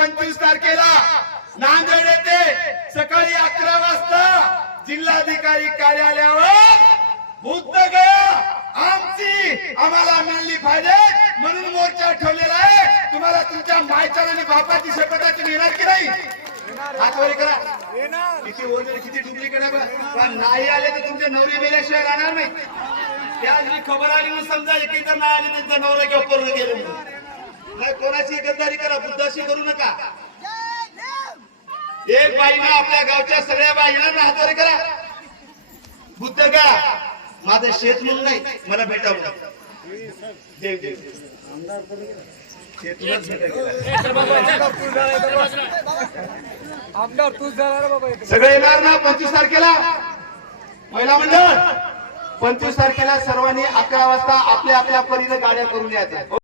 25 तारखेला नांदेड येथे सकाळी 11 वाजता जिल्हाधिकारी कार्यालयावर बुद्धगया आमची आम्हाला मिळली पाहिजे म्हणून मोर्चा ठेवलेला आहे। तुम्हाला तुमच्या मायच्या आणि बापाची शपथाची नेणार की नाही? हातवर करा। किती ओरिजिनल किती डुप्लिकेट आहे पण नाही आले तर तुमचे नवरे मेल्याशिवाय राहणार नाही। त्या दिवशी खबर आली म्हणून समजा एकी जर नाही आली त्यांचा नवरा किंवा पूर्ण गेले नाही। कोणाची गद्दारी करा, बुद्धाशी करू नका। एक बाईनं आपल्या गावच्या सगळ्या बाईंना हातवर करा। बुद्ध का माझं शेत म्हणून नाही मला भेटावं देव देव सगळे येणार ना 25 तारखेला? महिला मंडळ 25 तारखेला सर्वांनी 11 वाजता आपल्या आपल्या परीने गाड्या करून यायच्या।